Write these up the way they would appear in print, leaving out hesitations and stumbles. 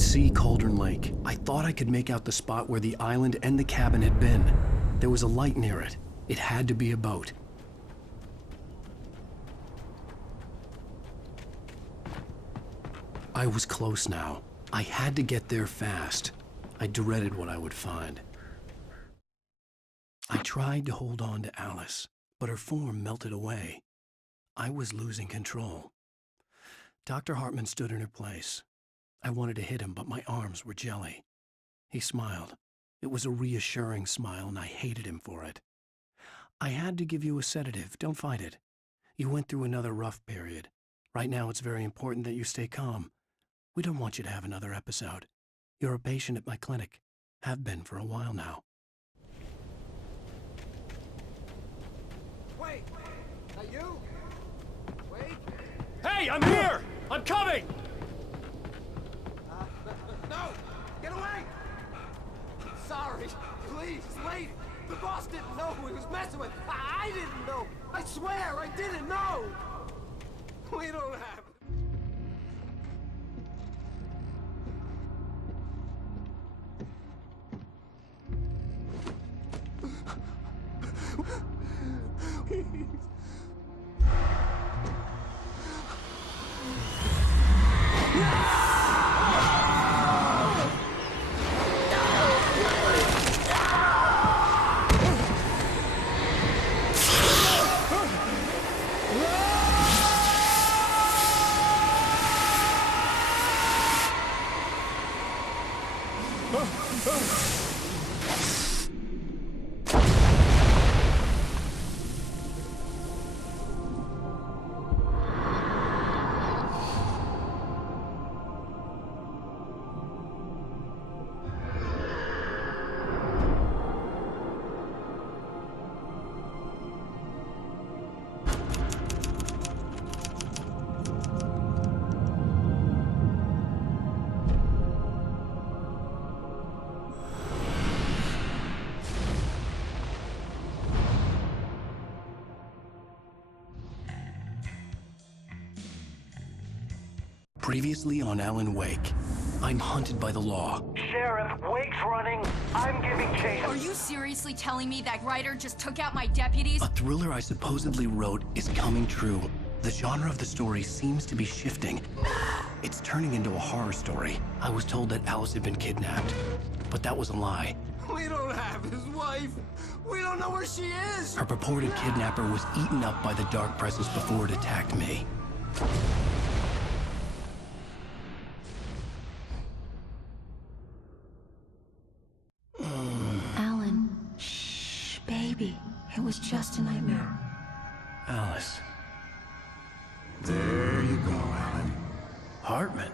could see Cauldron Lake. I thought I could make out the spot where the island and the cabin had been. There was a light near it. It had to be a boat. I was close now. I had to get there fast. I dreaded what I would find. I tried to hold on to Alice, but her form melted away. I was losing control. Dr. Hartman stood in her place. I wanted to hit him, but my arms were jelly. He smiled. It was a reassuring smile, and I hated him for it. I had to give you a sedative. Don't fight it. You went through another rough period. Right now, it's very important that you stay calm. We don't want you to have another episode. You're a patient at my clinic. Have been for a while now. Wait! Are you? Wait! Hey, I'm here! I'm coming! No! Get away! Sorry. Please, lady. The boss didn't know who he was messing with. I didn't know. I swear I didn't know. We don't have... Previously on Alan Wake, I'm hunted by the law. Sheriff, Wake's running. I'm giving chase. Are you seriously telling me that writer just took out my deputies? A thriller I supposedly wrote is coming true. The genre of the story seems to be shifting. It's turning into a horror story. I was told that Alice had been kidnapped, but that was a lie. We don't have his wife. We don't know where she is. Her purported kidnapper was eaten up by the dark presence before it attacked me. Alan, shh, baby. It was just a nightmare. Alice. There you go, Alan. Hartman.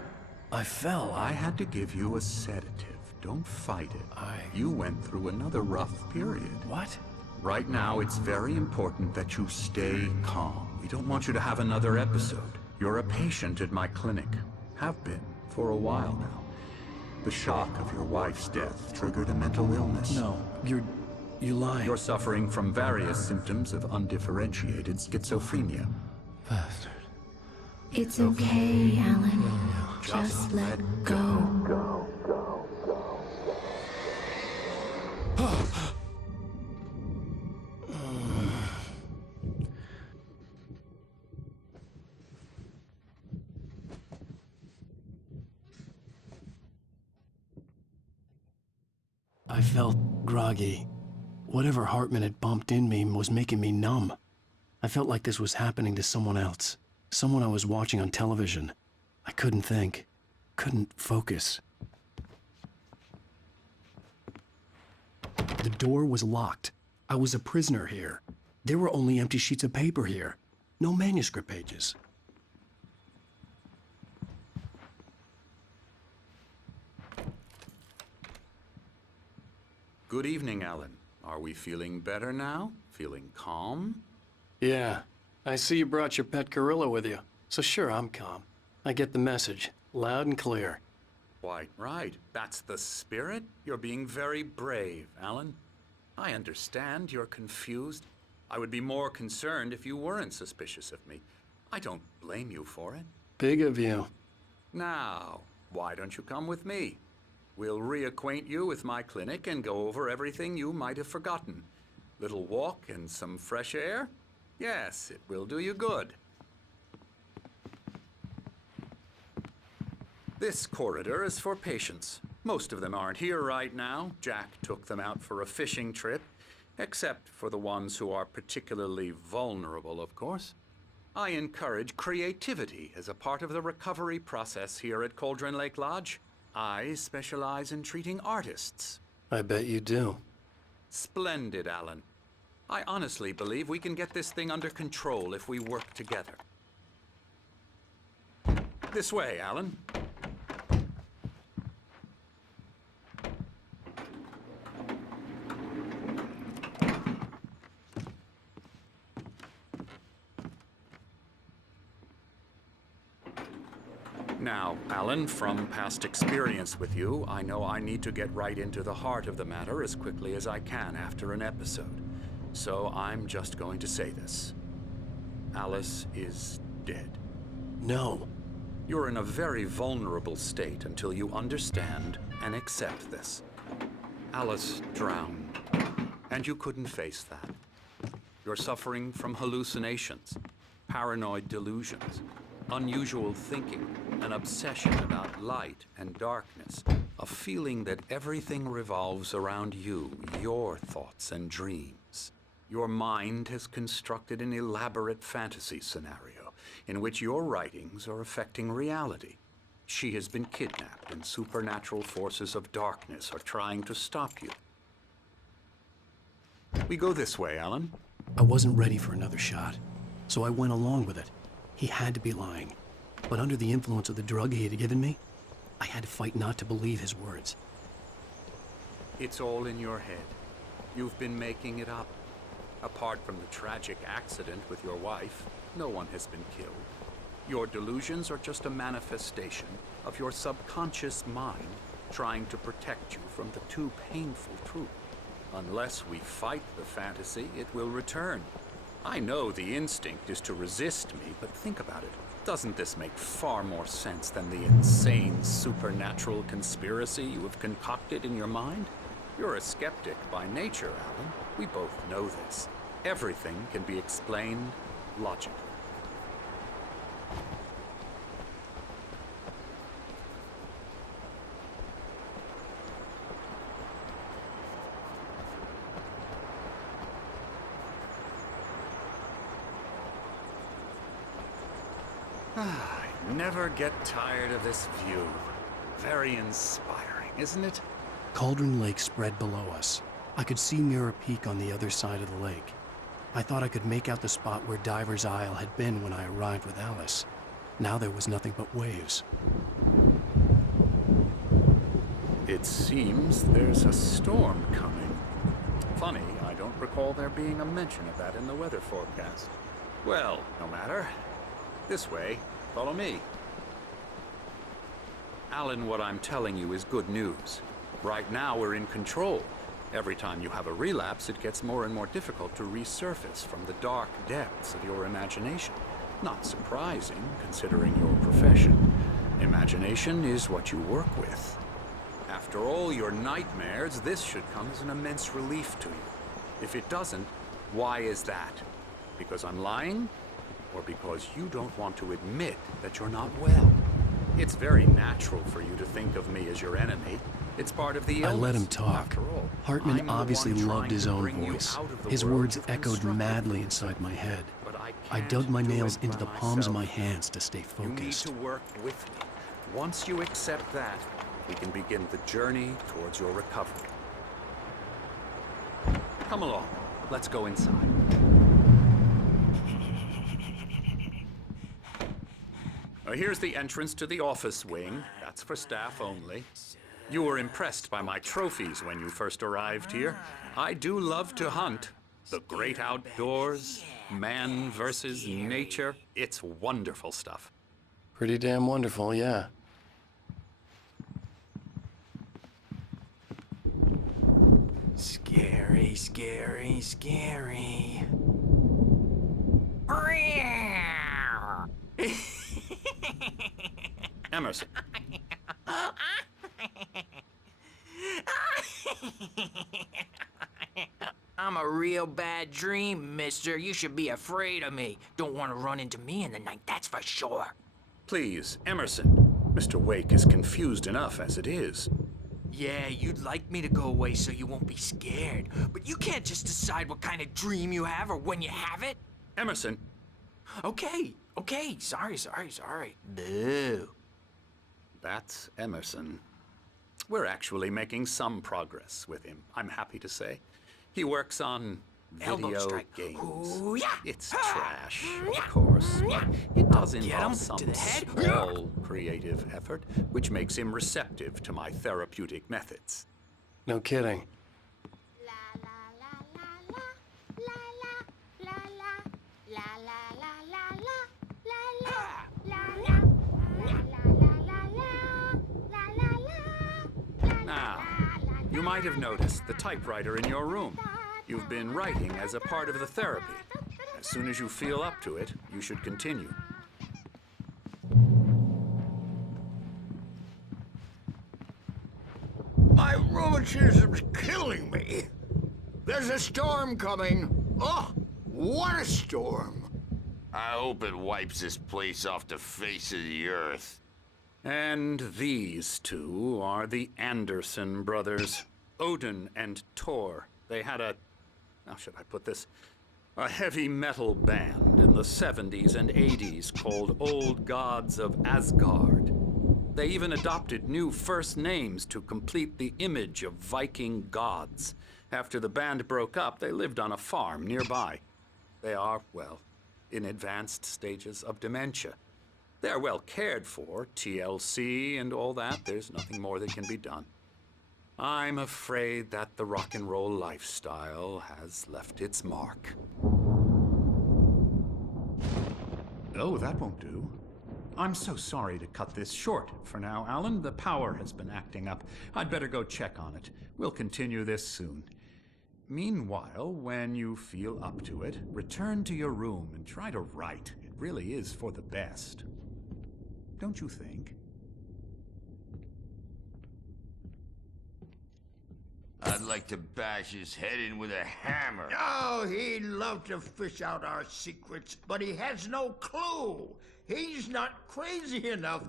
I fell. I had to give you a sedative. Don't fight it. You went through another rough period. What? Right now, it's very important that you stay calm. We don't want you to have another episode. You're a patient at my clinic. Have been for a while now. The shock of your wife's death triggered a mental illness. No, you lied. You're suffering from various symptoms of undifferentiated schizophrenia. Bastard. It's okay, Alan. Just let go. I felt groggy. Whatever Hartman had bumped in me was making me numb. I felt like this was happening to someone else. Someone I was watching on television. I couldn't think. Couldn't focus. The door was locked. I was a prisoner here. There were only empty sheets of paper here. No manuscript pages. Good evening, Alan. Are we feeling better now? Feeling calm? Yeah. I see you brought your pet gorilla with you. So sure, I'm calm. I get the message. Loud and clear. Quite right. That's the spirit. You're being very brave, Alan. I understand you're confused. I would be more concerned if you weren't suspicious of me. I don't blame you for it. Big of you. Now, Why don't you come with me? We'll reacquaint you with my clinic and go over everything you might have forgotten. Little walk and some fresh air? Yes, it will do you good. This corridor is for patients. Most of them aren't here right now. Jack took them out for a fishing trip, except for the ones who are particularly vulnerable, of course. I encourage creativity as a part of the recovery process here at Cauldron Lake Lodge. I specialize in treating artists. I bet you do. Splendid, Alan. I honestly believe we can get this thing under control if we work together. This way, Alan. Now, Alan, from past experience with you, I know I need to get right into the heart of the matter as quickly as I can after an episode. So I'm just going to say this. Alice is dead. No. You're in a very vulnerable state until you understand and accept this. Alice drowned, and you couldn't face that. You're suffering from hallucinations, paranoid delusions, unusual thinking, an obsession about light and darkness, a feeling that everything revolves around you, your thoughts and dreams. Your mind has constructed an elaborate fantasy scenario in which your writings are affecting reality. She has been kidnapped, and supernatural forces of darkness are trying to stop you. We go this way, Alan. I wasn't ready for another shot, so I went along with it. He had to be lying. But under the influence of the drug he had given me, I had to fight not to believe his words. It's all in your head. You've been making it up. Apart from the tragic accident with your wife, no one has been killed. Your delusions are just a manifestation of your subconscious mind trying to protect you from the too painful truth. Unless we fight the fantasy, it will return. I know the instinct is to resist me, but think about it. Doesn't this make far more sense than the insane supernatural conspiracy you have concocted in your mind? You're a skeptic by nature, Alan. We both know this. Everything can be explained logically. I never get tired of this view. Very inspiring, isn't it? Cauldron Lake spread below us. I could see Mirror Peak on the other side of the lake. I thought I could make out the spot where Diver's Isle had been when I arrived with Alice. Now there was nothing but waves. It seems there's a storm coming. Funny, I don't recall there being a mention of that in the weather forecast. Well, no matter. This way. Follow me. Alan, what I'm telling you is good news. Right now, we're in control. Every time you have a relapse, it gets more and more difficult to resurface from the dark depths of your imagination. Not surprising, considering your profession. Imagination is what you work with. After all your nightmares, this should come as an immense relief to you. If it doesn't, why is that? Because I'm lying? Or because you don't want to admit that you're not well? It's very natural for you to think of me as your enemy. It's part of the illness. I let him talk. After all, Hartman I'm the obviously one loved trying his to own bring you voice. out of the His world words you've echoed constructed. madly inside my head. But I can't dug my do nails it into by the palms of my myself. hands to stay You need focused. to work with me. Once you accept that, we can begin the journey towards your recovery. Come along. Let's go inside. Here's the entrance to the office wing. That's for staff only. You were impressed by my trophies when you first arrived here. I do love to hunt. The great outdoors, man versus nature. It's wonderful stuff. Pretty damn wonderful, yeah. Scary, scary, scary. Emerson, I'm a real bad dream, mister. You should be afraid of me. Don't want to run into me in the night, that's for sure. Please, Emerson. Mr. Wake is confused enough as it is. Yeah, you'd like me to go away so you won't be scared. But you can't just decide what kind of dream you have or when you have it. Emerson, Okay. Sorry. Boo. that's Emerson. We're actually making some progress with him, I'm happy to say. He works on Elbow video strike. games. Ooh, yeah. It's trash, of course, but it does Get him involve some to the head. small creative effort, which makes him receptive to my therapeutic methods. No kidding. Now, you might have noticed the typewriter in your room. You've been writing as a part of the therapy. As soon as you feel up to it, you should continue. My rheumatism's killing me. There's a storm coming. Oh, what a storm. I hope it wipes this place off the face of the earth. And these two are the Anderson brothers, Odin and Tor. They had how should I put this? A heavy metal band in the 70s and 80s called Old Gods of Asgard. They even adopted new first names to complete the image of Viking gods. After the band broke up, they lived on a farm nearby. They are, well, in advanced stages of dementia. They're well cared for, TLC and all that. There's nothing more that can be done. I'm afraid that the rock and roll lifestyle has left its mark. Oh, that won't do. I'm so sorry to cut this short for now, Alan. The power has been acting up. I'd better go check on it. We'll continue this soon. Meanwhile, when you feel up to it, return to your room and try to write. It really is for the best. Don't you think? I'd like to bash his head in with a hammer. Oh, he'd love to fish out our secrets, but he has no clue. He's not crazy enough.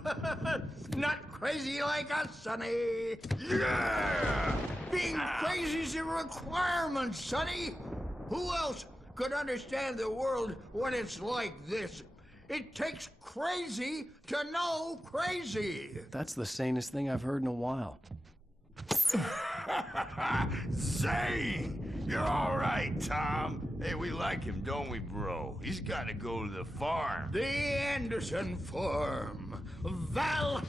Not crazy like us, Sonny. Yeah! Being crazy's a requirement, Sonny. Who else could understand the world when it's like this? It takes crazy to know crazy. That's the sanest thing I've heard in a while. Zane! You're all right, Tom. Hey, we like him, don't we, bro? He's got to go to the farm. The Anderson Farm. Valhalla!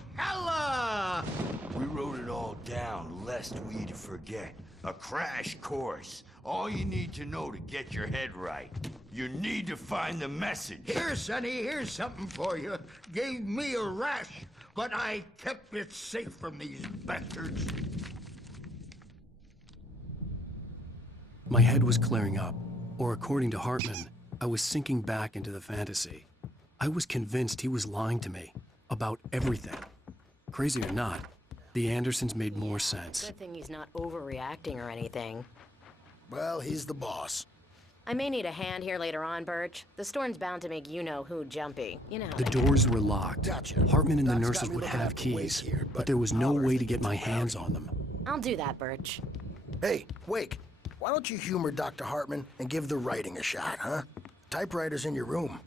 We wrote it all down, lest we'd forget. A crash course. All you need to know to get your head right. You need to find the message. Here, Sonny, here's something for you. Gave me a rash, but I kept it safe from these bastards. My head was clearing up, or according to Hartman, I was sinking back into the fantasy. I was convinced he was lying to me about everything. Crazy or not, the Andersons made more sense. Good thing he's not overreacting or anything. Well, he's the boss. I may need a hand here later on, Birch. The storm's bound to make you-know-who jumpy. You know how The they- doors were locked. Gotcha. Hartman and the Doc's got nurses me would looking have at the keys, ways here, but there was no holler if way they to get my get too hands rowdy. on them. I'll do that, Birch. Hey, Wake, why don't you humor Dr. Hartman and give the writing a shot, huh? Typewriter's in your room.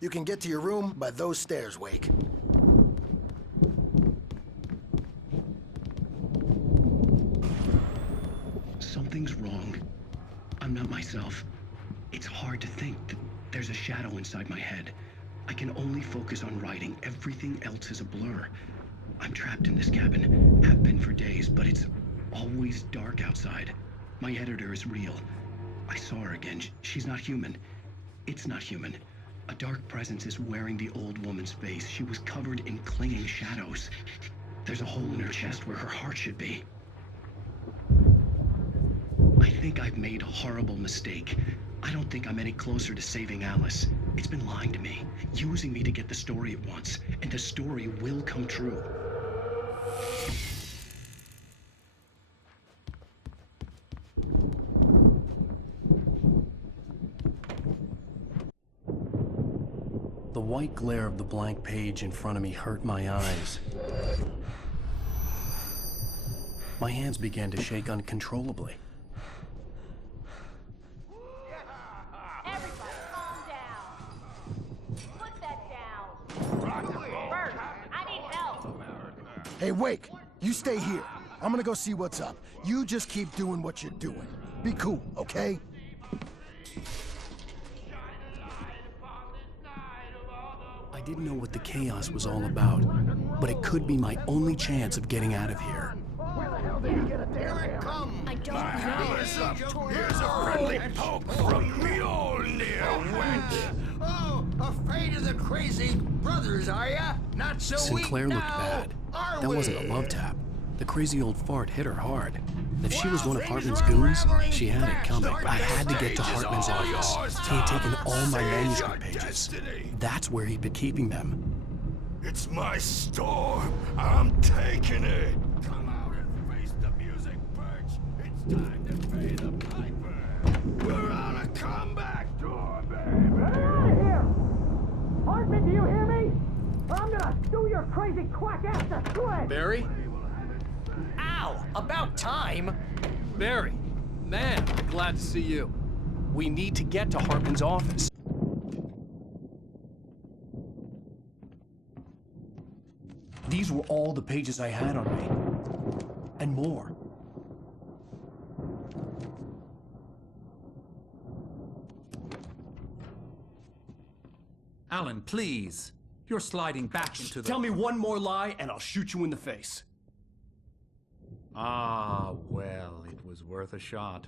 You can get to your room by those stairs, Wake. Something's wrong. I'm not myself. It's hard to think that there's a shadow inside my head. I can only focus on writing. Everything else is a blur. I'm trapped in this cabin, have been for days, but it's always dark outside. My editor is real. I saw her again. She's not human. It's not human. A dark presence is wearing the old woman's face. She was covered in clinging shadows. There's a hole in her chest where her heart should be. I think I've made a horrible mistake. I don't think I'm any closer to saving Alice. It's been lying to me, using me to get the story it wants, and the story will come true. The white glare of the blank page in front of me hurt my eyes. My hands began to shake uncontrollably. Everybody, calm down. Put that down. Bert, I need help. Hey, Wake, you stay here. I'm gonna go see what's up. You just keep doing what you're doing. Be cool, okay? I didn't know what the chaos was all about, but it could be my only chance of getting out of here. Here it comes! I don't know. Here's a friendly poke from Mjolnir, wench! Oh, afraid of the crazy brothers, are ya? Not so Sinclair weak looked now, bad. are That we? wasn't a love tap. The crazy old fart hit her hard. If she was one of Hartman's goons, she had it coming. I had to get to Hartman's office. He had taken all my manuscript pages. That's where he'd been keeping them. It's my storm. I'm taking it. Come out and face the music, Birch. It's time to pay the piper. We're on a comeback tour, baby. Get out of here! Hartman, do you hear me? Or I'm gonna do your crazy quack ass to shreds! Barry? Ow! About time! Barry! Man, glad to see you. We need to get to Hartman's office. These were all the pages I had on me. And more. Alan, please. You're sliding back into the... Tell me one more lie and I'll shoot you in the face. Ah, well, it was worth a shot.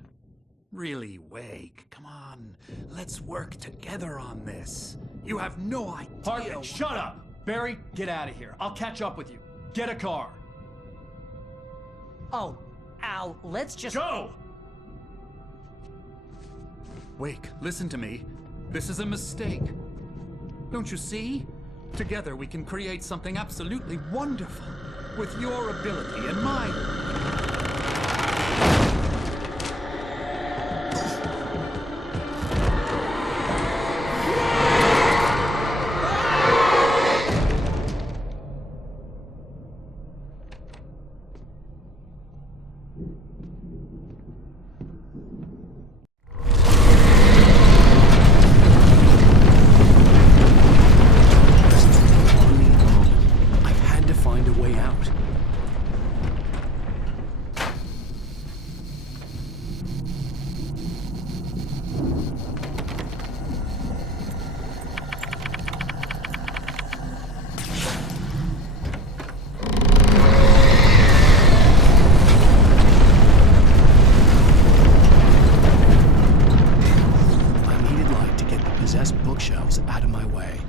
Really, Wake, come on. Let's work together on this. You have no idea... Hartman, shut up! Barry, get out of here. I'll catch up with you. Get a car. Oh, Al, let's just... Go! Wake, listen to me. This is a mistake. Don't you see? Together we can create something absolutely wonderful. With your ability and mine. I had to find a way out. I needed light to get the possessed bookshelves out of my way.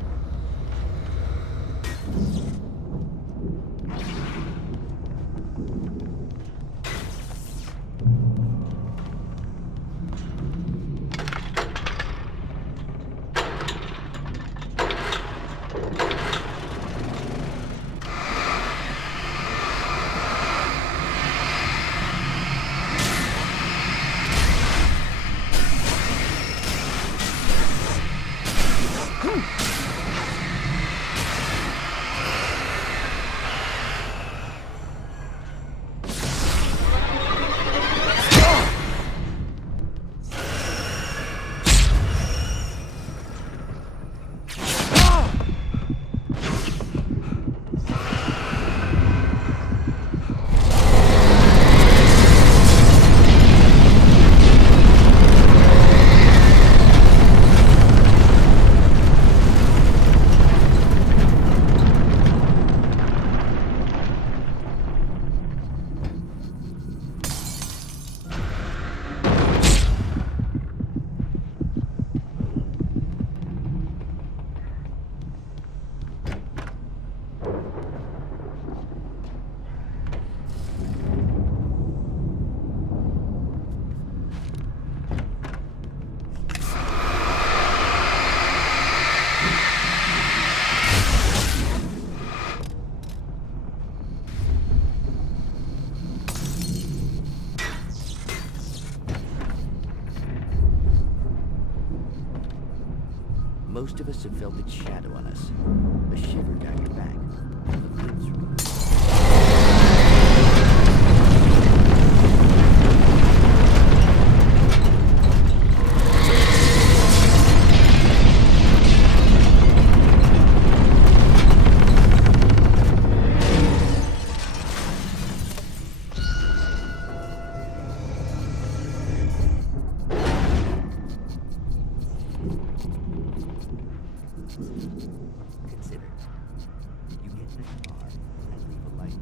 Most of us have felt its shadow on us. A shiver down your back. A glimpse from Consider, you get in a car and leave a light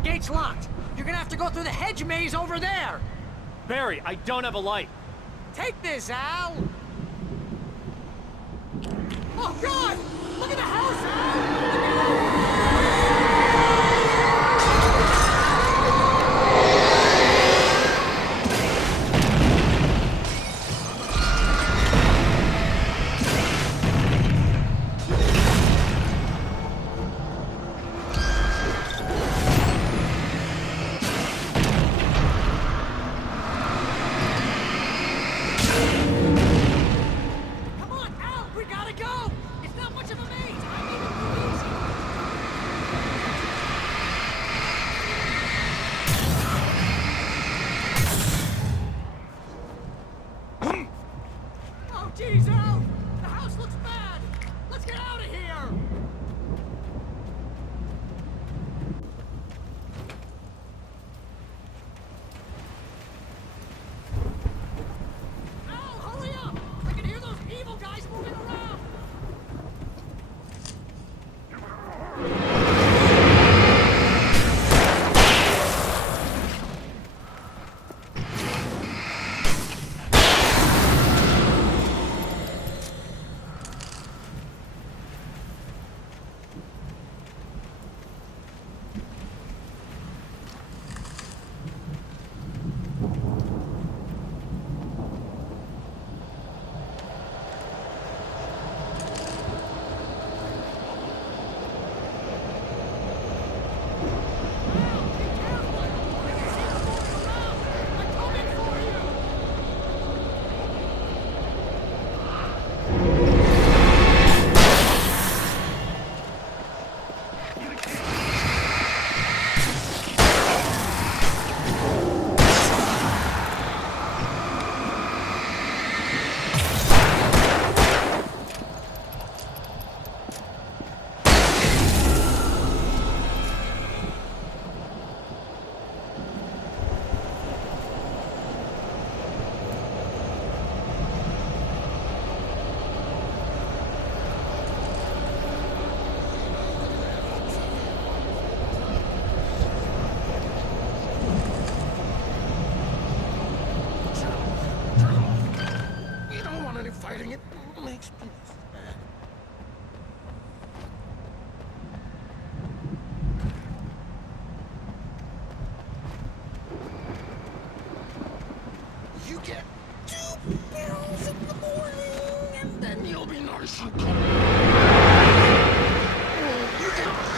gate's locked. You're gonna have to go through the hedge maze over there. Barry, I don't have a light. Take this, Al. Oh, God! Look at the house, Al! Jeez, Al! The house looks bad! Let's get out of here! Al, hurry up! I can hear those evil guys moving around! Fighting it makes me sad. You get 2 barrels of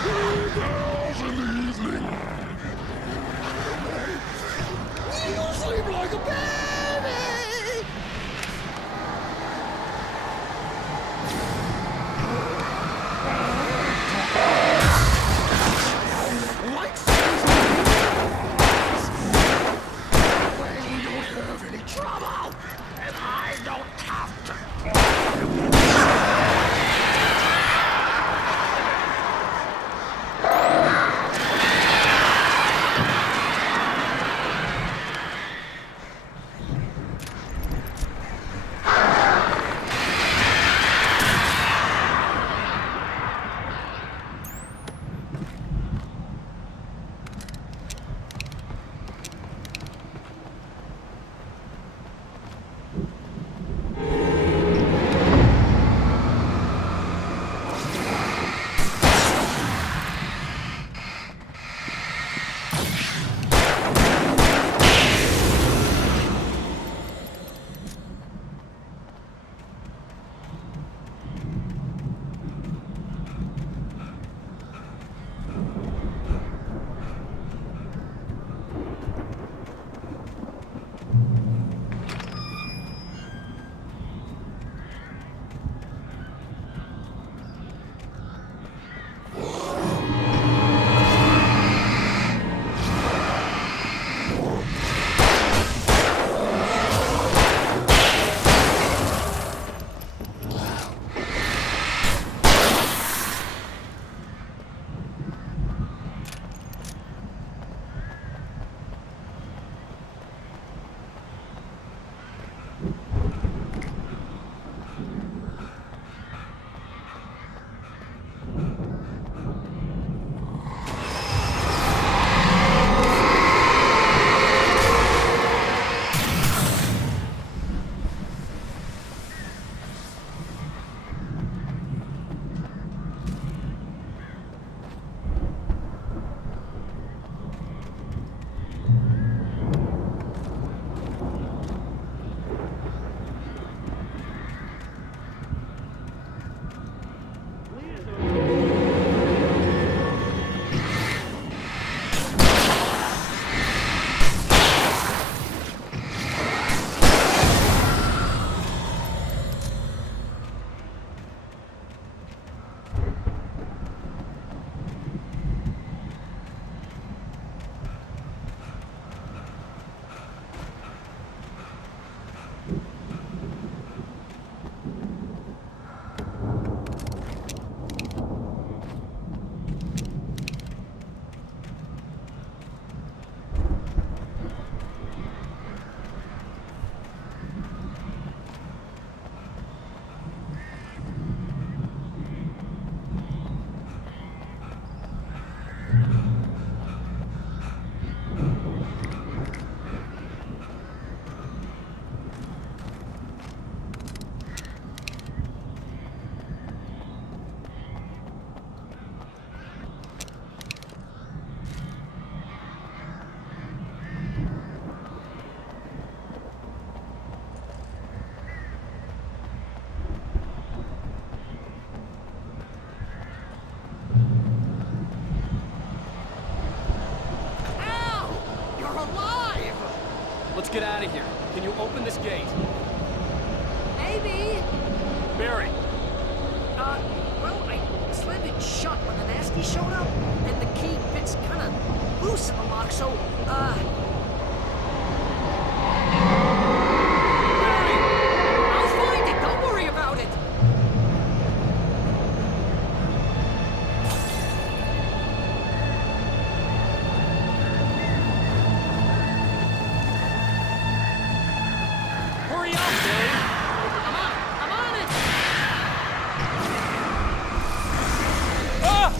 Girls in the evening. You sleep like a baby! Like when you don't have any trouble, and I don't have to. Let's get out of here. Can you open this gate? Maybe. Barry. Well, I slammed it shut when the nasty showed up, and the key fits kind of loose in the lock, so, Barry! I'll find it, don't worry about it! Hurry up, Barry! I'm on it! Ah!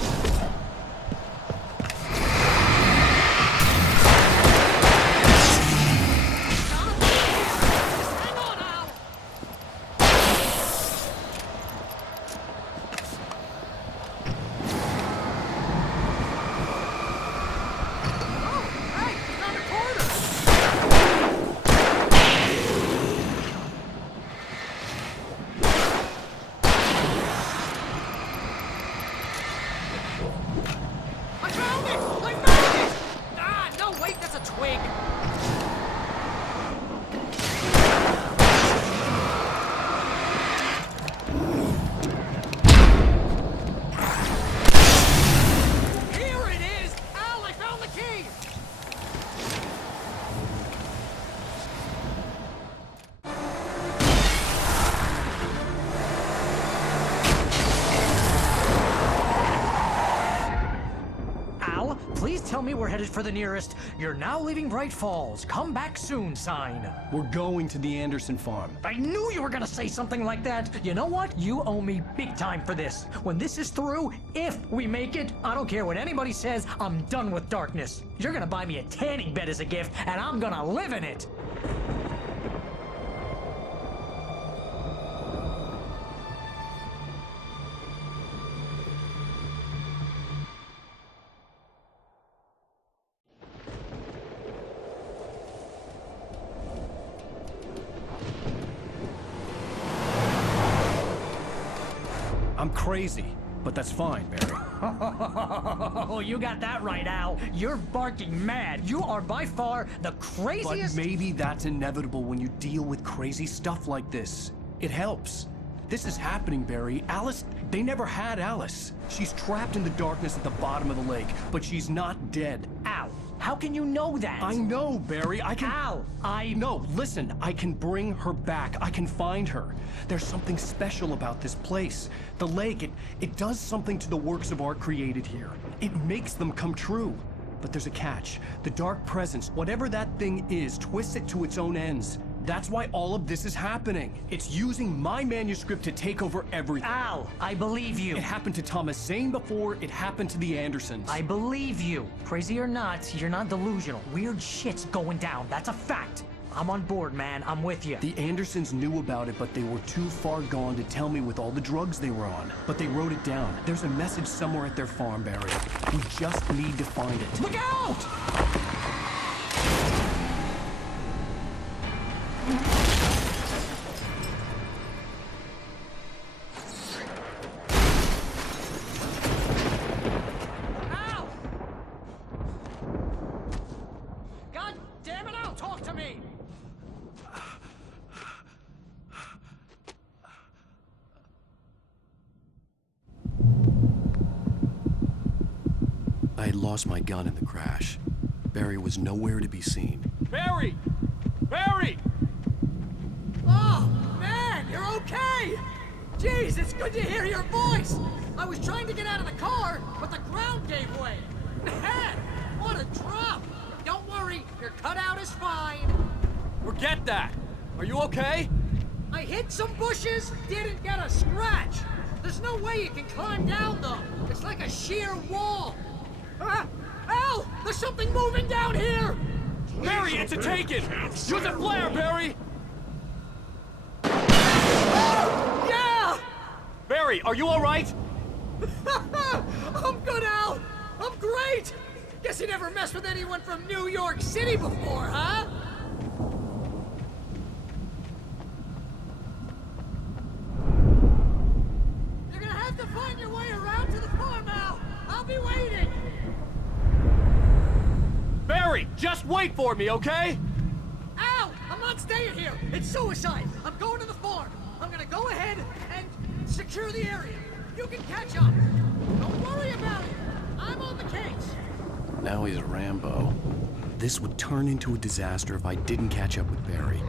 Please tell me we're headed for the nearest "You're now leaving Bright Falls. Come back soon" sign. We're going to the Anderson farm. I knew you were gonna say something like that. You know what? You owe me big time for this. When this is through, if we make it, I don't care what anybody says, I'm done with darkness. You're gonna buy me a tanning bed as a gift, and I'm gonna live in it. I'm crazy, but that's fine, Barry. Oh, you got that right, Al. You're barking mad. You are by far the craziest... But maybe that's inevitable when you deal with crazy stuff like this. It helps. This is happening, Barry. Alice, they never had Alice. She's trapped in the darkness at the bottom of the lake, but she's not dead. Al, how can you know that? I know, Barry. I can... Al, No, listen. I can bring her back. I can find her. There's something special about this place. The lake, it does something to the works of art created here. It makes them come true. But there's a catch. The dark presence, whatever that thing is, twists it to its own ends. That's why all of this is happening. It's using my manuscript to take over everything. Al, I believe you. It happened to Thomas Zane before, it happened to the Andersons. I believe you. Crazy or not, you're not delusional. Weird shit's going down. That's a fact. I'm on board, man. I'm with you. The Andersons knew about it, but they were too far gone to tell me with all the drugs they were on. But they wrote it down. There's a message somewhere at their farm, Barry. We just need to find it. Look out! I had lost my gun in the crash. Barry was nowhere to be seen. Barry! Barry! Oh, man, you're okay! Jeez, it's good to hear your voice! I was trying to get out of the car, but the ground gave way. Man, what a drop! Don't worry, your cutout is fine. Forget that! Are you okay? I hit some bushes, didn't get a scratch. There's no way you can climb down, though. It's like a sheer wall. Al! There's something moving down here! Barry, it's a taken! Use a flare, Barry! Yeah! Barry, are you alright? I'm good, Al! I'm great! Guess you never messed with anyone from New York City before, huh? You're gonna have to find your way around to the farm, Al! I'll be waiting! Barry, just wait for me, okay? Al! I'm not staying here! It's suicide! I'm going to the farm! I'm gonna go ahead and secure the area. You can catch up. Don't worry about it. I'm on the case. Now he's a Rambo. This would turn into a disaster if I didn't catch up with Barry.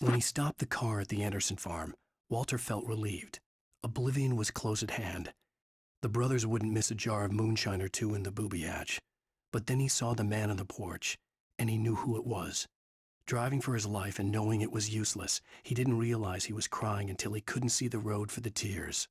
When he stopped the car at the Anderson farm, Walter felt relieved. Oblivion was close at hand. The brothers wouldn't miss a jar of moonshine or two in the booby hatch. But then he saw the man on the porch, and he knew who it was. Driving for his life and knowing it was useless, he didn't realize he was crying until he couldn't see the road for the tears.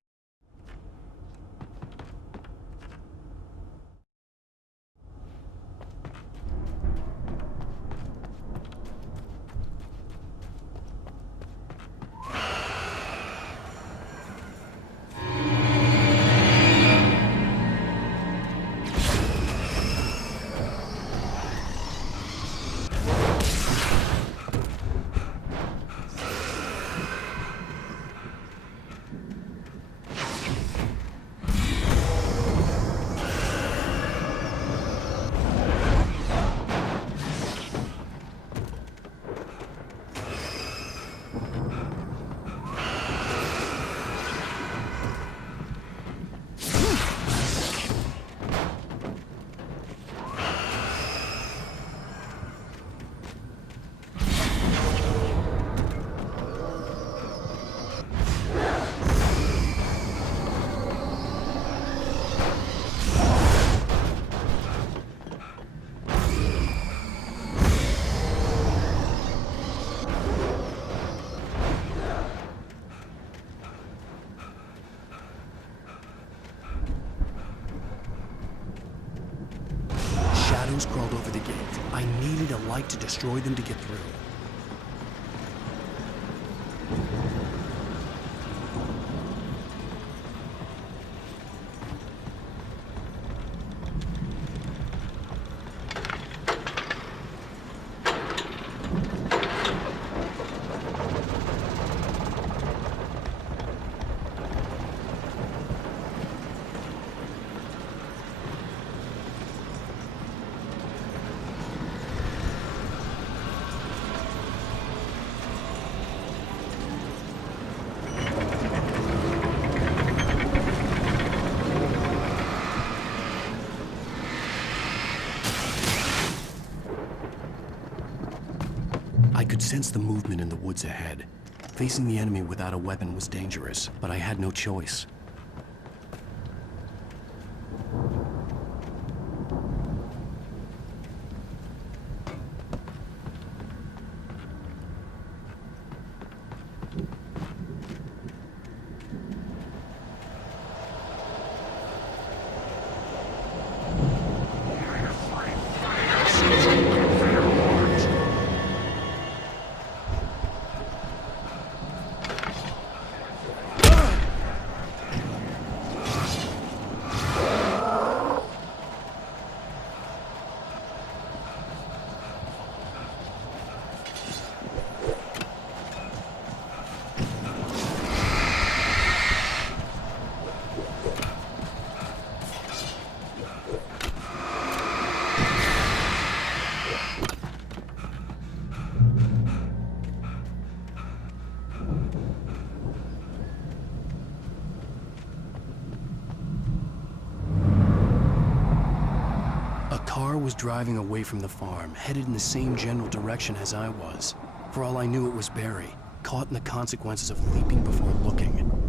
to destroy them to get through. I could sense the movement in the woods ahead. Facing the enemy without a weapon was dangerous, but I had no choice. Was driving away from the farm, headed in the same general direction as I was. For all I knew, it was Barry, caught in the consequences of leaping before looking.